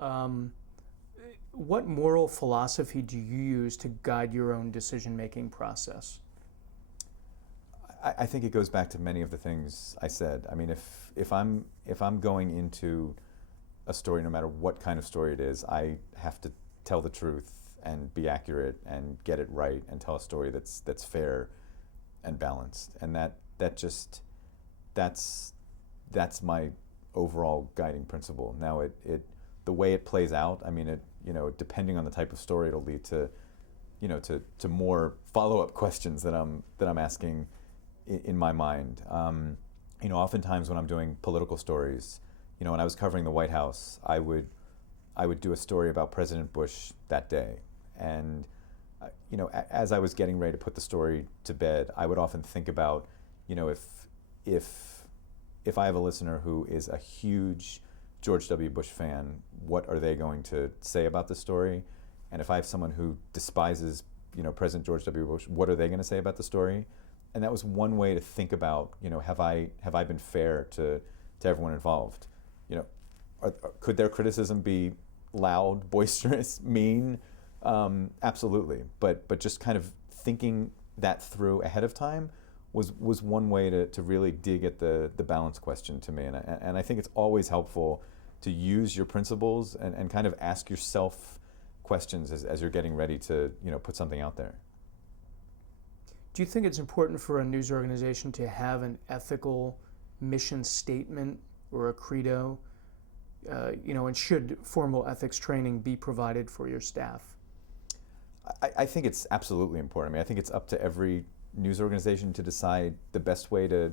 Um, what moral philosophy do you use to guide your own decision-making process? I think it goes back to many of the things I said. I mean, if I'm going into a story, no matter what kind of story it is, I have to tell the truth and be accurate and get it right and tell a story that's fair and balanced. And that's that's my overall guiding principle. Now, the way it plays out, I mean, depending on the type of story, it'll lead to to more follow-up questions that I'm asking in my mind. Oftentimes when I'm doing political stories, when I was covering the White House, I would do a story about President Bush that day, and as I was getting ready to put the story to bed, I would often think about, if if I have a listener who is a huge George W. Bush fan, what are they going to say about the story? And if I have someone who despises, President George W. Bush, what are they going to say about the story? And that was one way to think about, have I been fair to everyone involved? Could their criticism be loud, boisterous, mean? Absolutely. But just kind of thinking that through ahead of time was one way to really dig at the balance question to me. And I think it's always helpful to use your principles and kind of ask yourself questions as you're getting ready to put something out there. Do you think it's important for a news organization to have an ethical mission statement or a credo? And should formal ethics training be provided for your staff? I think it's absolutely important. I mean, I think it's up to every news organization to decide the best way to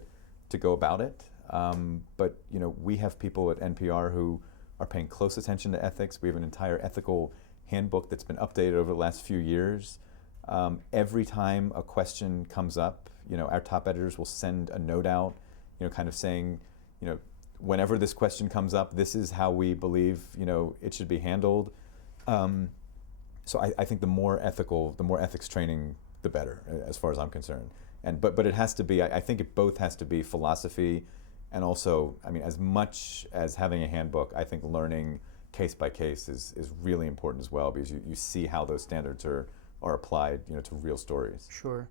go about it. But we have people at NPR who are paying close attention to ethics. We have an entire ethical handbook that's been updated over the last few years. Every time a question comes up, our top editors will send a note out, kind of saying, whenever this question comes up, this is how we believe, it should be handled. So I think the more ethics training, the better, as far as I'm concerned. But it has to be. I think it both has to be philosophy, and also, I mean, as much as having a handbook, I think learning case by case is really important as well, because you see how those standards are applied, to real stories. Sure.